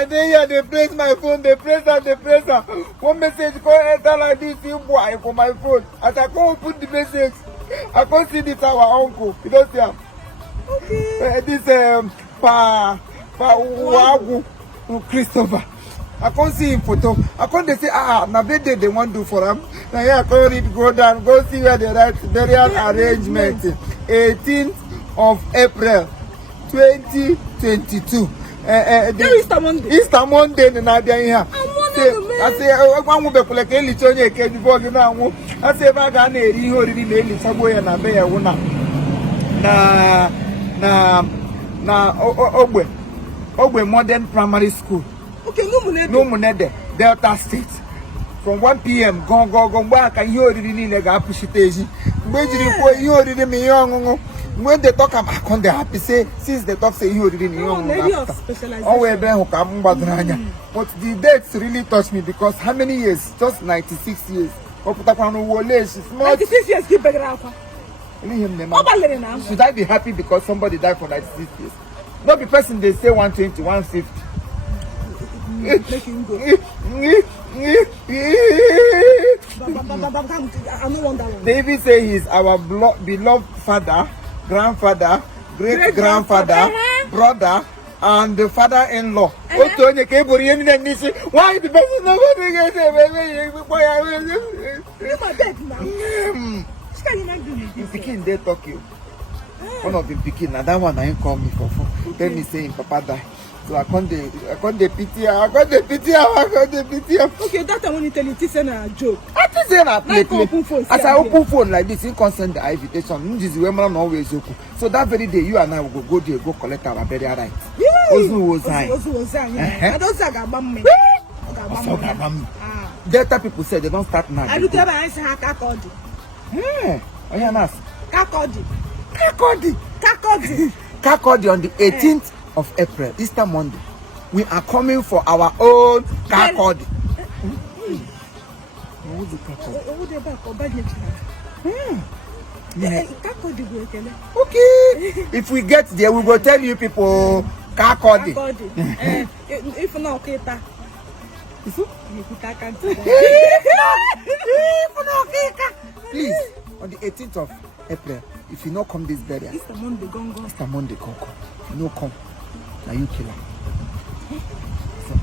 I dey here, they press my phone, they press her. One message come enter like this, boy, for my phone. As I come open the message, I come see this our uncle. You don't see him? Okay. This Pa Wagu Christopher. I can't see him photo. I can't say now they want to do for him. Now yeah, I can't read, go down, go see where they write burial arrangement. 18th of April 2022. Easter Monday. Easter Monday na dia here. I say one will be like Eli Tonye Keji Bog now. I say if I can eri ihe oriri na Eli Sabo ya na be ya wuna. Na Ogbe Modern Primary School. Okay, no Munede, Delta State. From 1 p.m. Go back and you already need a appreciation. You already me young. When they talk about they happy say since they talk say you already young. But the dates really touch me because how many years? Just 96 years. 96 years keep back. Should I be happy because somebody died for 96 years? Not the person they say 120, 150. Make him go. I don't want that one. David say he's our beloved father, grandfather, great-grandfather, brother, and the father-in-law. Why the person Pikin they talk you. One of the Pikin, and that one I ain't call me for. Tell me saying Papa die. So I can't pity her. Okay, that I want to tell you, it's a joke. I just say na play. As I open phone like this, you can send the invitation. This is when I'm always open. So that very day, you and I will go there, go collect our burial rights. Ozu was I don't say Gabam. Delta people say they don't start now. I look at my eyes and Kakodi. Kakodi on the 18th of April, Easter Monday. We are coming for our own Kakodi. Okay. If we get there, we will tell you people Kakodi. If not, please, on the 18th of April, if you not come this burial, Easter Monday, Easter Monday, come. If you no come, now you kill her.